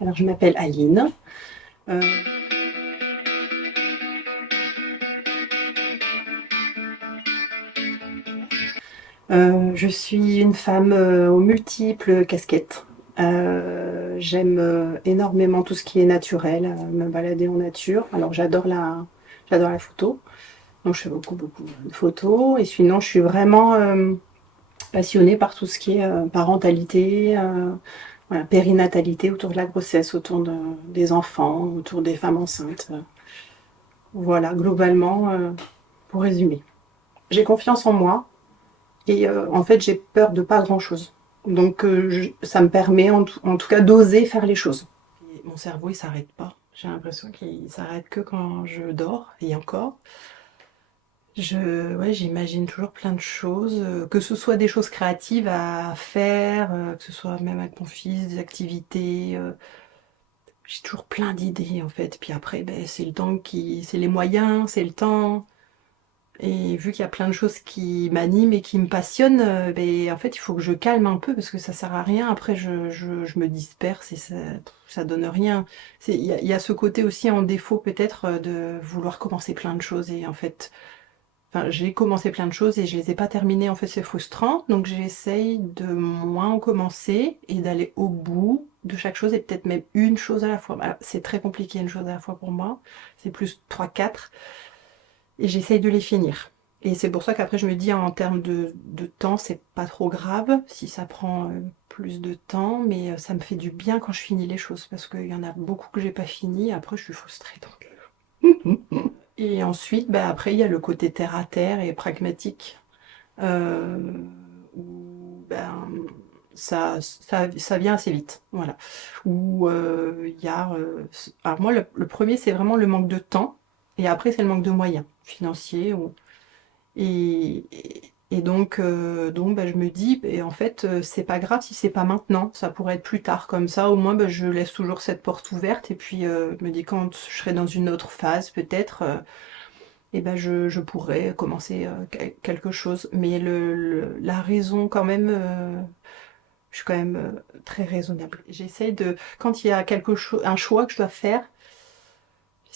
Alors, je m'appelle Aline. Euh, je suis une femme aux multiples casquettes. J'aime énormément tout ce qui est naturel, me balader en nature. Alors, j'adore la photo. Donc, je fais beaucoup de photos. Et sinon, je suis vraiment passionnée par tout ce qui est parentalité, voilà, périnatalité, autour de la grossesse, des enfants, autour des femmes enceintes. Voilà, globalement, pour résumer. J'ai confiance en moi et en fait, j'ai peur de pas grand-chose. Donc, ça me permet en tout cas d'oser faire les choses. Et mon cerveau, il s'arrête pas. J'ai l'impression qu'il s'arrête que quand je dors, et encore. Ouais, j'imagine toujours plein de choses, que ce soit des choses créatives à faire, que ce soit même avec mon fils, des activités. J'ai toujours plein d'idées en fait. Puis après, ben, c'est les moyens, c'est le temps. Et vu qu'il y a plein de choses qui m'animent et qui me passionnent, ben, en fait, il faut que je calme un peu parce que ça sert à rien. Après, je me disperse et ça donne rien. Il y a ce côté aussi en défaut peut-être de vouloir commencer plein de choses et en fait, enfin, j'ai commencé plein de choses et je les ai pas terminées. En fait, c'est frustrant. Donc, j'essaye de moins en commencer et d'aller au bout de chaque chose et peut-être même une chose à la fois. Bah, c'est très compliqué une chose à la fois pour moi. C'est plus trois quatre et j'essaye de les finir. Et c'est pour ça qu'après je me dis en termes de temps, c'est pas trop grave si ça prend plus de temps, mais ça me fait du bien quand je finis les choses parce qu'il y en a beaucoup que j'ai pas fini, après je suis frustrée. Et ensuite, bah, après il y a le côté terre à terre et pragmatique où ben, ça vient assez vite. Voilà. Où il y a. Alors moi, le premier, c'est vraiment le manque de temps. Et après, c'est le manque de moyens financiers. Et donc bah, je me dis, et en fait, c'est pas grave si c'est pas maintenant, ça pourrait être plus tard. Comme ça, au moins, bah, je laisse toujours cette porte ouverte. Et puis, je me dis, quand je serai dans une autre phase, peut-être, et ben je pourrais commencer quelque chose. Mais la raison, quand même, je suis quand même très raisonnable. J'essaye de, quand il y a quelque chose, un choix que je dois faire,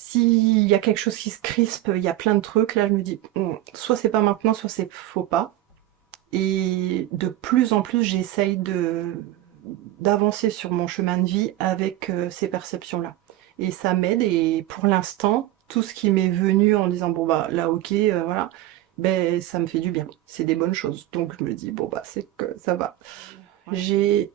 s'il y a quelque chose qui se crispe, il y a plein de trucs, là je me dis, soit c'est pas maintenant, soit c'est faut pas. Et de plus en plus, j'essaye d'avancer sur mon chemin de vie avec ces perceptions-là. Et ça m'aide. Et pour l'instant, tout ce qui m'est venu en disant bon bah là ok, voilà, ben ça me fait du bien. C'est des bonnes choses. Donc je me dis bon bah c'est que ça va. J'ai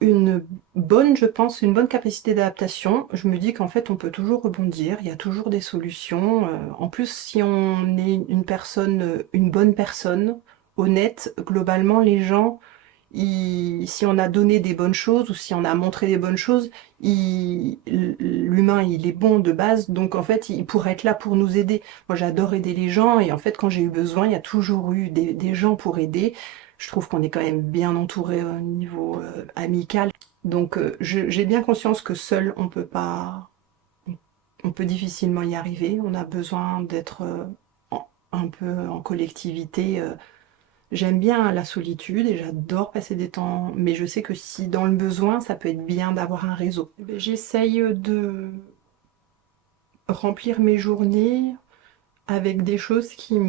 une je pense, une bonne capacité d'adaptation. Je me dis qu'en fait, on peut toujours rebondir, il y a toujours des solutions. En plus, si on est une personne, une bonne personne, honnête, globalement, les gens, si on a donné des bonnes choses ou si on a montré des bonnes choses, l'humain, il est bon de base, donc en fait, il pourrait être là pour nous aider. Moi, j'adore aider les gens et en fait, quand j'ai eu besoin, il y a toujours eu des gens pour aider. Je trouve qu'on est quand même bien entouré au niveau amical. Donc j'ai bien conscience que seul on peut pas, on peut difficilement y arriver. On a besoin d'être un peu en collectivité. J'aime bien la solitude et j'adore passer des temps, mais je sais que si dans le besoin, ça peut être bien d'avoir un réseau. Eh ben, j'essaye de remplir mes journées avec des choses qui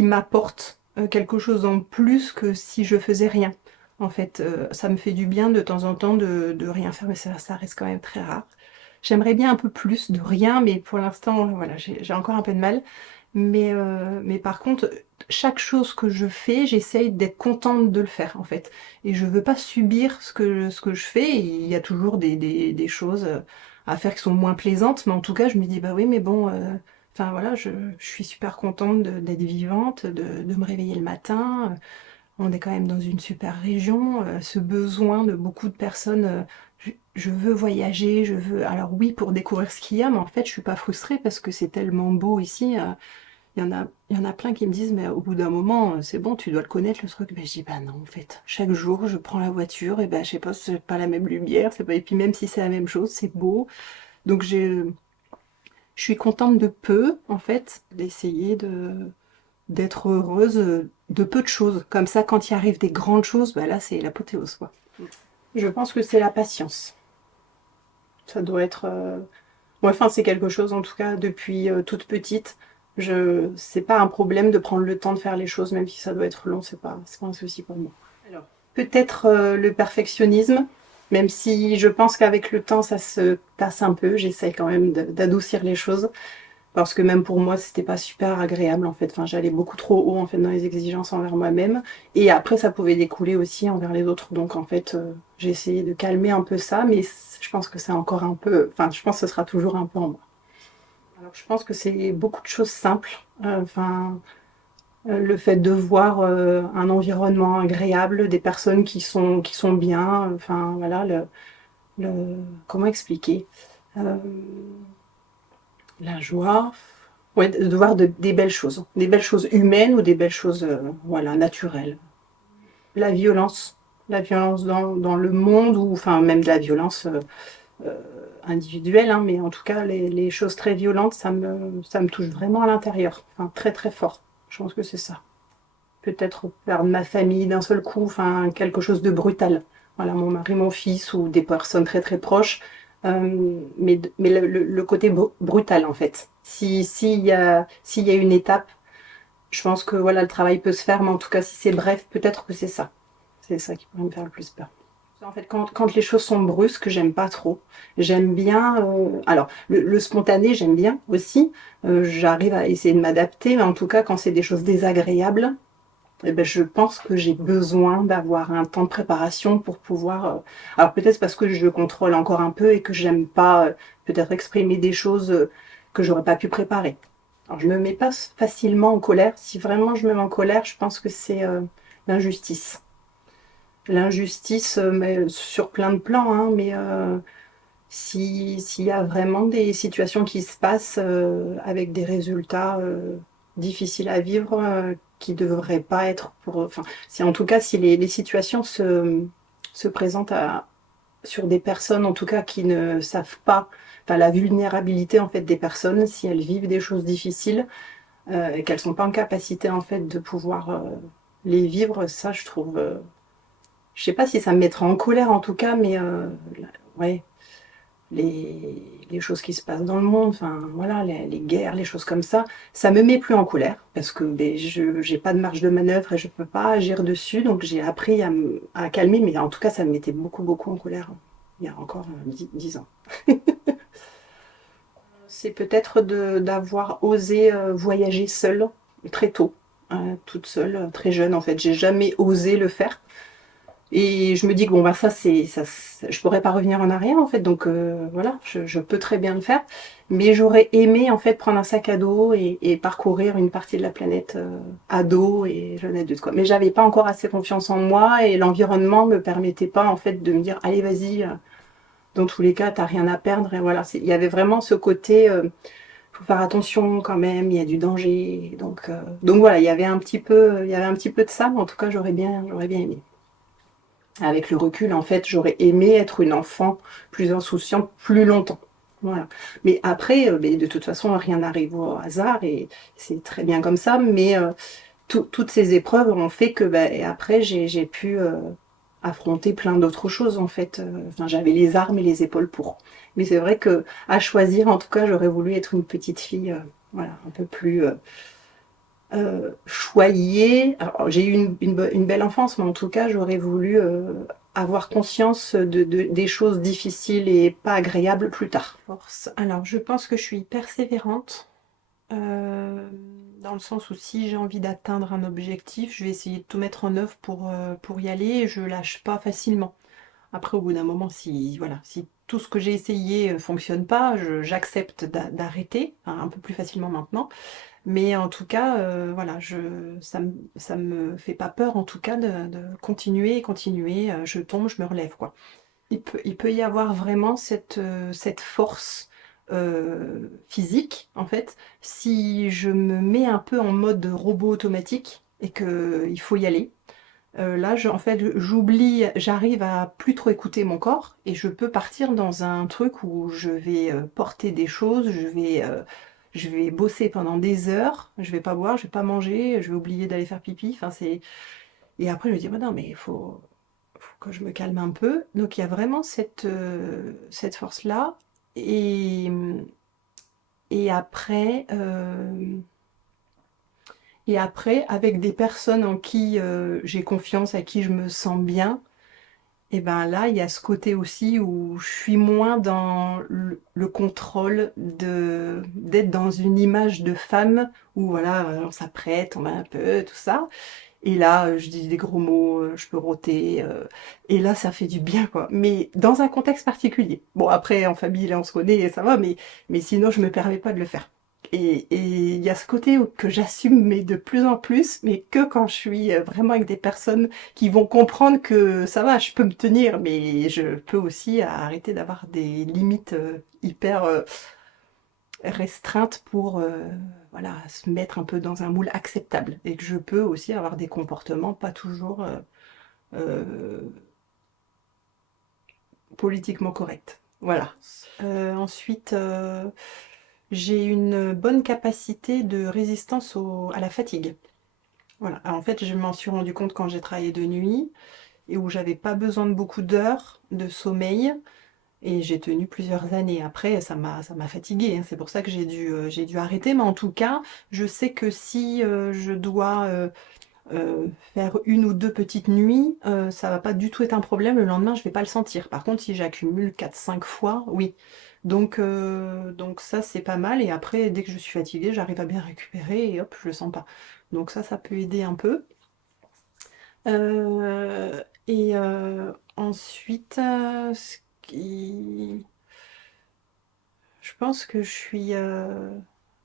m'apportent quelque chose en plus que si je faisais rien. En fait, ça me fait du bien de temps en temps de rien faire, mais ça reste quand même très rare. J'aimerais bien un peu plus de rien, mais pour l'instant, voilà, j'ai encore un peu de mal. Mais par contre, chaque chose que je fais, j'essaye d'être contente de le faire, en fait. Et je veux pas subir ce que je fais. Et il y a toujours des choses à faire qui sont moins plaisantes, mais en tout cas, je me dis, bah oui, mais bon, enfin voilà, je suis super contente d'être vivante, de me réveiller le matin. On est quand même dans une super région. Ce besoin de beaucoup de personnes, je veux voyager, je veux. Alors oui, pour découvrir ce qu'il y a, mais en fait, je suis pas frustrée parce que c'est tellement beau ici. Il y en a plein qui me disent, mais au bout d'un moment, c'est bon, tu dois le connaître le truc. Ben, je dis, bah non, en fait. Chaque jour, je prends la voiture, et ben, je sais pas, c'est pas la même lumière, c'est pas... et puis même si c'est la même chose, c'est beau. Donc je suis contente de peu, en fait, d'essayer d'être heureuse de peu de choses. Comme ça, quand il arrive des grandes choses, bah là, c'est l'apothéose, quoi. Je pense que c'est la patience. Ça doit être... Ouais, enfin, c'est quelque chose, en tout cas, depuis toute petite. C'est pas un problème de prendre le temps de faire les choses, même si ça doit être long, c'est pas un souci pour moi. Alors, peut-être le perfectionnisme, même si je pense qu'avec le temps, ça se tasse un peu. J'essaye quand même d'adoucir les choses. Parce que même pour moi, c'était pas super agréable en fait. Enfin, j'allais beaucoup trop haut en fait dans les exigences envers moi-même. Et après, ça pouvait découler aussi envers les autres. Donc en fait, j'ai essayé de calmer un peu ça, mais je pense que c'est encore un peu. Enfin, je pense que ce sera toujours un peu en moi. Alors, je pense que c'est beaucoup de choses simples. Enfin, le fait de voir un environnement agréable, des personnes qui sont bien. Enfin, voilà, comment expliquer? Euh, La joie, ouais, de voir des belles choses humaines ou des belles choses, voilà, naturelles. La violence dans le monde, ou enfin même de la violence euh, individuelle, hein, mais en tout cas les choses très violentes, ça me touche vraiment à l'intérieur, enfin très très fort. Je pense que c'est ça. Peut-être perdre ma famille d'un seul coup, enfin quelque chose de brutal. Voilà, mon mari, mon fils ou des personnes très très proches, mais le côté brutal en fait. S'il y a une étape, je pense que voilà, le travail peut se faire, mais en tout cas si c'est bref, peut-être que c'est ça. C'est ça qui pourrait me faire le plus peur. En fait, quand les choses sont brusques, j'aime pas trop. J'aime bien. Alors, le spontané, j'aime bien aussi. J'arrive à essayer de m'adapter, mais en tout cas, quand c'est des choses désagréables, eh ben, je pense que j'ai besoin d'avoir un temps de préparation pour pouvoir. Alors peut-être parce que je contrôle encore un peu et que j'aime pas peut-être exprimer des choses que j'aurais pas pu préparer. Alors je me mets pas facilement en colère. Si vraiment je me mets en colère, je pense que c'est l'injustice. L'injustice, mais sur plein de plans, hein, mais s'il y a vraiment des situations qui se passent avec des résultats difficiles à vivre, qui ne devraient pas être pour... Enfin, si, en tout cas, si les situations se présentent sur des personnes, en tout cas, qui ne savent pas, enfin, la vulnérabilité, en fait, des personnes, si elles vivent des choses difficiles, et qu'elles sont pas en capacité, en fait, de pouvoir les vivre, ça, je trouve... je sais pas si ça me mettra en colère, en tout cas, mais ouais, les choses qui se passent dans le monde, enfin voilà, les guerres, les choses comme ça me met plus en colère parce que ben, je j'ai pas de marge de manœuvre et je peux pas agir dessus, donc j'ai appris à calmer, mais en tout cas ça me mettait beaucoup beaucoup en colère il y a encore 10 ans. C'est peut-être d'avoir osé voyager seule très tôt, toute seule, très jeune en fait. J'ai jamais osé le faire. Et je me dis que bon bah je pourrais pas revenir en arrière en fait, donc voilà, je peux très bien le faire, mais j'aurais aimé en fait prendre un sac à dos et parcourir une partie de la planète à dos et jeune adulte quoi. Mais j'avais pas encore assez confiance en moi et l'environnement me permettait pas en fait de me dire allez vas-y, dans tous les cas t'as rien à perdre et voilà. Il y avait vraiment ce côté faut faire attention quand même, il y a du danger, donc voilà, il y avait un petit peu de ça, mais en tout cas j'aurais bien aimé. Avec le recul, en fait, j'aurais aimé être une enfant plus insouciante plus longtemps. Voilà. Mais après, mais de toute façon, rien n'arrive au hasard et c'est très bien comme ça. Mais toutes ces épreuves ont fait que bah, et après, j'ai pu affronter plein d'autres choses en fait. Enfin, j'avais les armes et les épaules pour. Mais c'est vrai que à choisir, en tout cas, j'aurais voulu être une petite fille, voilà, un peu plus choyée. Alors, j'ai eu une belle enfance, mais en tout cas, j'aurais voulu avoir conscience des choses difficiles et pas agréables plus tard. Force. Alors, je pense que je suis persévérante, dans le sens où si j'ai envie d'atteindre un objectif, je vais essayer de tout mettre en œuvre pour y aller et je lâche pas facilement. Après, au bout d'un moment, si, voilà, si tout ce que j'ai essayé fonctionne pas, j'accepte d'arrêter, enfin, un peu plus facilement maintenant. Mais en tout cas, voilà, ça me fait pas peur en tout cas de continuer et continuer. Je tombe, je me relève, quoi. Il peut y avoir vraiment cette force physique, en fait, si je me mets un peu en mode robot automatique et qu'il faut y aller. Là, en fait, j'oublie, j'arrive à plus trop écouter mon corps et je peux partir dans un truc où je vais porter des choses, je vais bosser pendant des heures, je vais pas boire, je vais pas manger, je vais oublier d'aller faire pipi. Enfin, c'est... Et après, je me dis, bah non, mais faut que je me calme un peu. Donc il y a vraiment cette force-là. Et, et après, euh, et après, avec des personnes en qui j'ai confiance, à qui je me sens bien, et ben là, il y a ce côté aussi où je suis moins dans le contrôle d'être dans une image de femme où voilà, on s'apprête, on va un peu, tout ça. Et là, je dis des gros mots, je peux rôter, et là, ça fait du bien, quoi. Mais dans un contexte particulier. Bon, après, en famille, là, on se connaît et ça va, mais sinon, je me permets pas de le faire. Et il y a ce côté que j'assume, mais de plus en plus, mais que quand je suis vraiment avec des personnes qui vont comprendre que ça va, je peux me tenir, mais je peux aussi arrêter d'avoir des limites hyper restreinte pour voilà, se mettre un peu dans un moule acceptable. Et que je peux aussi avoir des comportements pas toujours euh, politiquement corrects. Voilà. Ensuite, j'ai une bonne capacité de résistance à la fatigue. Voilà. Alors, en fait, je m'en suis rendu compte quand j'ai travaillé de nuit et où j'avais pas besoin de beaucoup d'heures de sommeil. Et j'ai tenu plusieurs années. Après, ça m'a fatiguée, hein. C'est pour ça que j'ai dû arrêter. Mais en tout cas, je sais que si je dois faire une ou deux petites nuits, ça va pas du tout être un problème. Le lendemain, je vais pas le sentir. Par contre, si j'accumule 4, 5 fois, oui. Donc ça, c'est pas mal. Et après, dès que je suis fatiguée, j'arrive à bien récupérer et hop, je le sens pas. Donc ça peut aider un peu. Ensuite, ce qui je pense que je suis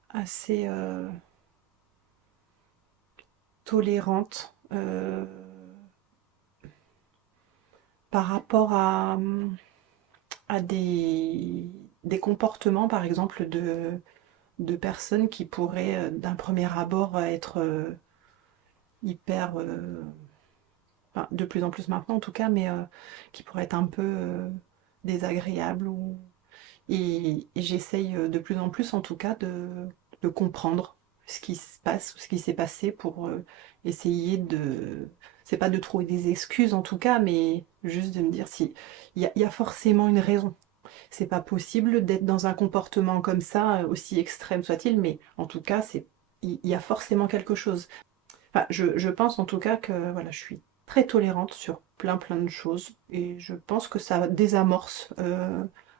assez tolérante par rapport à des comportements, par exemple, de personnes qui pourraient, d'un premier abord, être hyper, enfin, de plus en plus maintenant en tout cas, mais qui pourraient être un peu désagréables. Et j'essaye de plus en plus, en tout cas, de comprendre ce qui se passe ou ce qui s'est passé pour essayer de... C'est pas de trouver des excuses en tout cas, mais juste de me dire si il y a forcément une raison. C'est pas possible d'être dans un comportement comme ça, aussi extrême soit-il, mais en tout cas, il y a forcément quelque chose. Enfin, je pense en tout cas que voilà, je suis très tolérante sur plein de choses et je pense que ça désamorce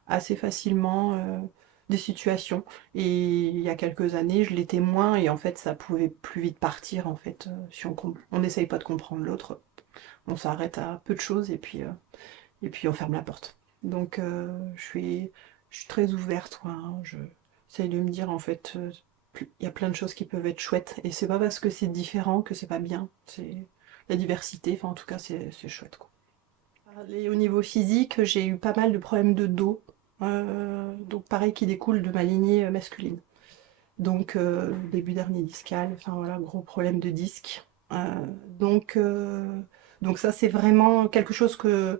assez facilement des situations. Et il y a quelques années, je l'étais moins et en fait, ça pouvait plus vite partir en fait si on n'essaye pas de comprendre l'autre, on s'arrête à peu de choses et puis on ferme la porte. Donc je suis très ouverte, quoi, hein. J'essaye de me dire en fait il y a plein de choses qui peuvent être chouettes. Et c'est pas parce que c'est différent que c'est pas bien. C'est la diversité, enfin en tout cas c'est chouette, quoi. Et au niveau physique, j'ai eu pas mal de problèmes de dos. Donc pareil qui découle de ma lignée masculine. Donc début d'hernie discale, enfin voilà, gros problème de disque. Euh, donc, euh, donc ça c'est vraiment quelque chose que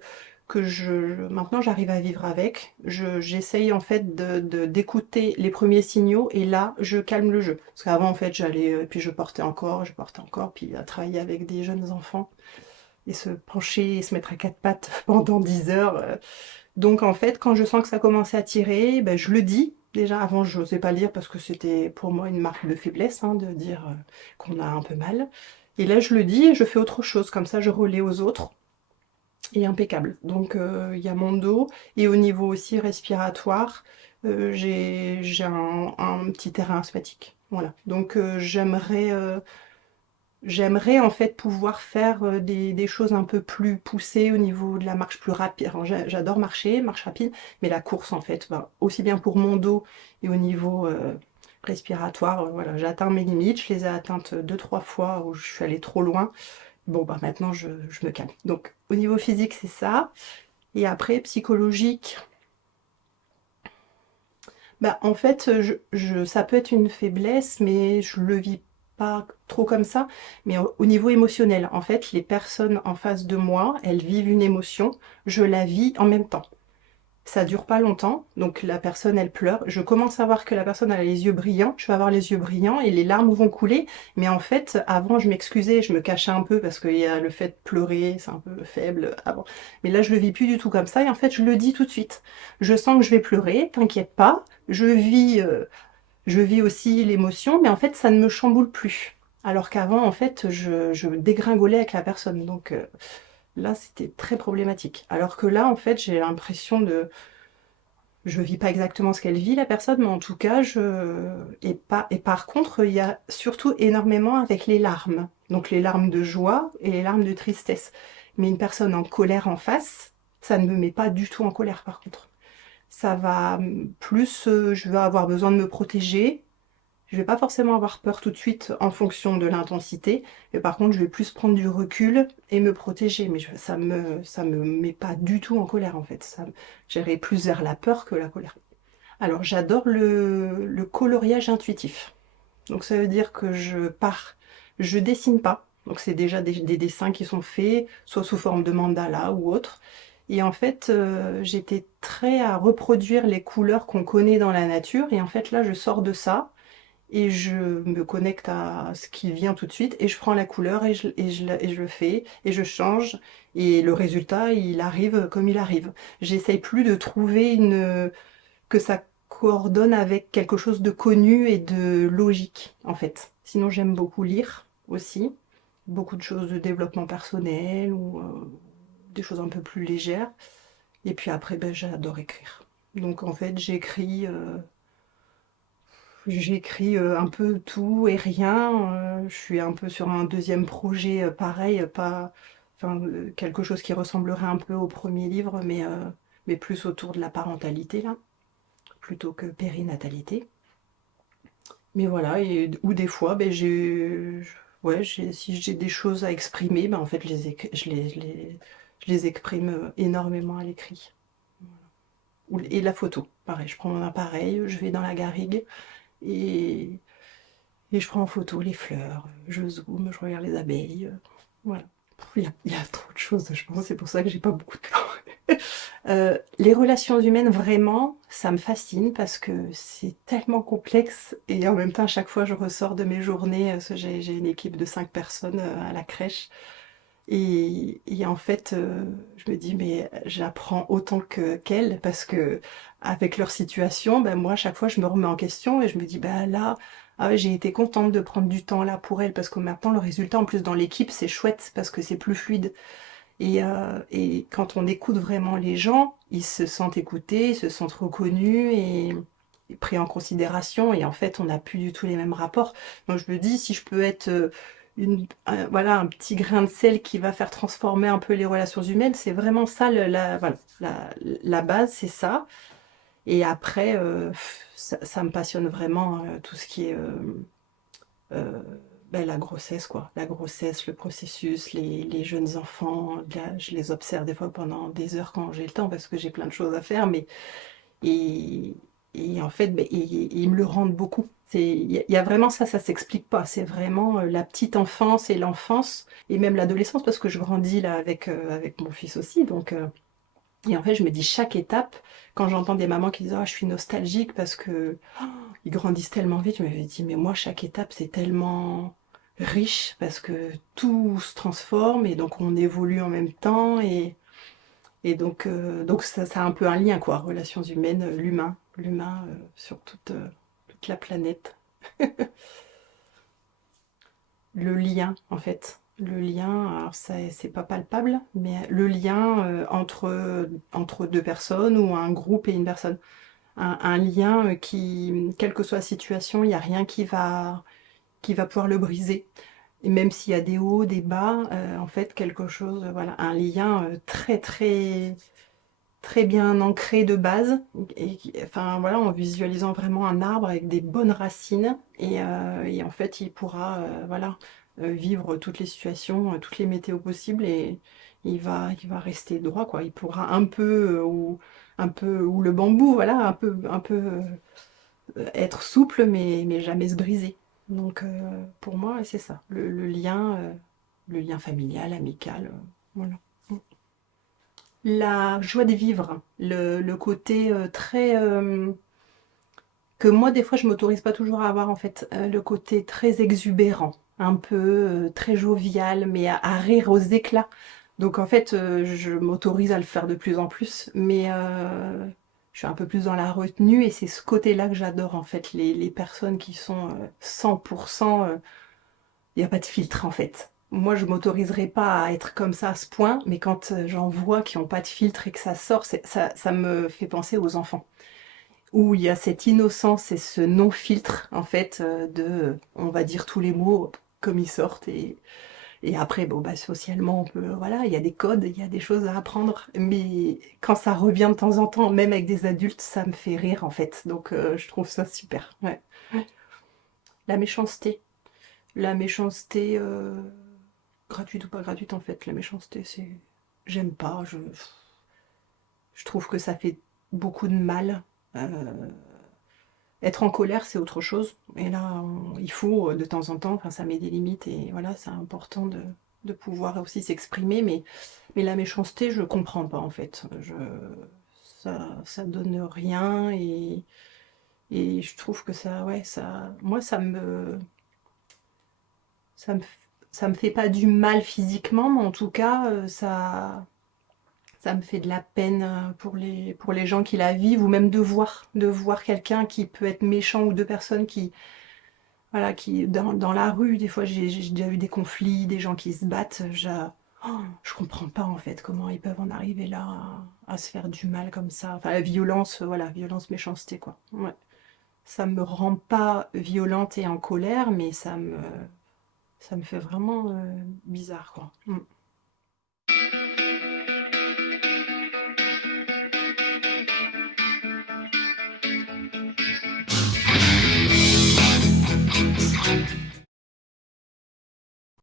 maintenant j'arrive à vivre avec. J'essaye en fait d'écouter les premiers signaux et là je calme le jeu. Parce qu'avant en fait j'allais, puis je portais encore, puis à travailler avec des jeunes enfants et se pencher et se mettre à quatre pattes pendant 10 heures. Donc en fait, quand je sens que ça commençait à tirer, ben, je le dis. Déjà, avant, je n'osais pas le dire parce que c'était pour moi une marque de faiblesse, hein, de dire qu'on a un peu mal. Et là, je le dis et je fais autre chose. Comme ça, je relais aux autres. Et impeccable. Donc, il y a mon dos. Et au niveau aussi respiratoire, j'ai un petit terrain asthmatique. Voilà. Donc, j'aimerais en fait pouvoir faire des choses un peu plus poussées au niveau de la marche plus rapide. Alors, j'adore marcher, marche rapide, mais la course en fait, bah, aussi bien pour mon dos et au niveau respiratoire, voilà, j'ai atteint mes limites, je les ai atteintes 2, 3 fois où je suis allée trop loin. Bon bah maintenant je me calme. Donc au niveau physique c'est ça. Et après psychologique, bah, en fait, ça peut être une faiblesse, mais je le vis pas trop comme ça. Mais au niveau émotionnel, en fait, les personnes en face de moi, elles vivent une émotion, je la vis en même temps. ça dure pas longtemps, donc la personne elle pleure. Je commence à voir que la personne elle a les yeux brillants, je vais avoir les yeux brillants et les larmes vont couler. Mais en fait, avant je m'excusais, je me cachais un peu parce qu'il y a le fait de pleurer, c'est un peu faible avant. Mais là je le vis plus du tout comme ça et en fait je le dis tout de suite. Je sens que je vais pleurer, t'inquiète pas, je vis aussi l'émotion, mais en fait ça ne me chamboule plus. Alors qu'avant en fait je dégringolais avec la personne, donc là c'était très problématique. Alors que là en fait j'ai l'impression de je vis pas exactement ce qu'elle vit, la personne, mais en tout cas, et par contre, il y a surtout énormément avec les larmes. Donc les larmes de joie et les larmes de tristesse. Mais une personne en colère en face, ça ne me met pas du tout en colère par contre. Ça va plus, je vais avoir besoin de me protéger, je vais pas forcément avoir peur tout de suite en fonction de l'intensité, mais par contre, je vais plus prendre du recul et me protéger. Mais ça me met pas du tout en colère en fait. J'irai plus vers la peur que la colère. Alors, j'adore le coloriage intuitif. Donc, ça veut dire que je dessine pas. Donc, c'est déjà des dessins qui sont faits, soit sous forme de mandala ou autre. Et en fait, j'étais très à reproduire les couleurs qu'on connaît dans la nature. Et en fait, là, je sors de ça et je me connecte à ce qui vient tout de suite et je prends la couleur et je le fais et je change et le résultat il arrive comme il arrive. J'essaye plus de trouver que ça coordonne avec quelque chose de connu et de logique en fait. Sinon j'aime beaucoup lire aussi, beaucoup de choses de développement personnel ou des choses un peu plus légères. Et puis après ben, j'adore écrire. Donc en fait j'écris un peu tout et rien. Je suis un peu sur un deuxième projet pareil, pas, enfin, quelque chose qui ressemblerait un peu au premier livre, mais plus autour de la parentalité, là, plutôt que périnatalité. Mais voilà, ou des fois, ben, ouais, si j'ai des choses à exprimer, ben, en fait, je les exprime énormément à l'écrit. Et la photo, pareil, je prends mon appareil, je vais dans la garrigue et Et je prends en photo les fleurs, je zoome, je regarde les abeilles. Voilà. Il y a trop de choses, je pense, c'est pour ça que j'ai pas beaucoup de temps. Les relations humaines, vraiment, ça me fascine parce que c'est tellement complexe et en même temps, à chaque fois, je ressors de mes journées, parce que j'ai une équipe de 5 personnes à la crèche. Et en fait, je me dis, mais j'apprends autant qu'elles parce que avec leur situation, ben moi, à chaque fois, je me remets en question et je me dis, bah là, ah ouais, j'ai été contente de prendre du temps là pour elle parce que maintenant, le résultat, en plus, dans l'équipe, c'est chouette parce que c'est plus fluide. Et quand on écoute vraiment les gens, ils se sentent écoutés, ils se sentent reconnus et pris en considération. Et en fait, on n'a plus du tout les mêmes rapports. Donc je me dis, si je peux être voilà, un petit grain de sel qui va faire transformer un peu les relations humaines, c'est vraiment ça, voilà, la base, c'est ça. Et après, ça me passionne vraiment tout ce qui est euh, ben, la grossesse, quoi. La grossesse, le processus, les jeunes enfants. Là, je les observe des fois pendant des heures quand j'ai le temps parce que j'ai plein de choses à faire, mais et, et en fait, ben, ils me le rendent beaucoup. Il y a vraiment ça s'explique pas. C'est vraiment la petite enfance et l'enfance et même l'adolescence parce que je grandis là avec mon fils aussi, donc. Et en fait, je me dis chaque étape, quand j'entends des mamans qui disent ah, je suis nostalgique parce que ils grandissent tellement vite, je me dis mais moi chaque étape c'est tellement riche parce que tout se transforme et donc on évolue en même temps et donc ça a un peu un lien quoi, relations humaines, l'humain sur toute la planète. Le lien en fait. Le lien, alors ça c'est pas palpable, mais le lien entre deux personnes ou un groupe et une personne. Un lien qui, quelle que soit la situation, il n'y a rien qui va pouvoir le briser. Et même s'il y a des hauts, des bas, en fait, quelque chose, voilà, un lien très, très, très bien ancré de base. Enfin, voilà, en visualisant vraiment un arbre avec des bonnes racines. Et en fait, il pourra, voilà, vivre toutes les situations, toutes les météos possibles et il va rester droit, quoi. Il pourra un peu, ou le bambou, voilà, un peu être souple mais jamais se briser. Donc pour moi, ouais, c'est ça, le lien familial, amical, voilà. La joie de vivre, le côté très que moi des fois je m'autorise pas toujours à avoir en fait, le côté très exubérant, un peu très jovial, mais à rire aux éclats. Donc en fait, je m'autorise à le faire de plus en plus, mais je suis un peu plus dans la retenue et c'est ce côté-là que j'adore en fait, les personnes qui sont 100%, il n'y a pas de filtre en fait. Moi, je m'autoriserai pas à être comme ça à ce point, mais quand j'en vois qui n'ont pas de filtre et que ça sort, ça me fait penser aux enfants où il y a cette innocence et ce non-filtre, en fait, de, on va dire tous les mots comme ils sortent, et après, bon, bah, socialement, on peut, voilà, il y a des codes, il y a des choses à apprendre, mais quand ça revient de temps en temps, même avec des adultes, ça me fait rire, en fait, donc je trouve ça super, ouais. La méchanceté, la méchanceté, gratuite ou pas gratuite, en fait, la méchanceté, c'est, j'aime pas, je trouve que ça fait beaucoup de mal, être en colère, c'est autre chose. Et là, il faut de temps en temps, enfin, ça met des limites et voilà, c'est important de pouvoir aussi s'exprimer. Mais la méchanceté, je comprends pas en fait. Ça donne rien et je trouve que ça, ouais, moi, ça me, ça me fait pas du mal physiquement, mais en tout cas, ça me fait de la peine pour les gens qui la vivent, ou même de voir quelqu'un qui peut être méchant, ou deux personnes qui, voilà, qui dans la rue, des fois j'ai déjà eu des conflits, des gens qui se battent, je comprends pas en fait comment ils peuvent en arriver là à se faire du mal comme ça. Enfin la violence, voilà, violence, méchanceté quoi. Ouais. Ça me rend pas violente et en colère, mais ça me fait vraiment bizarre quoi. Mm.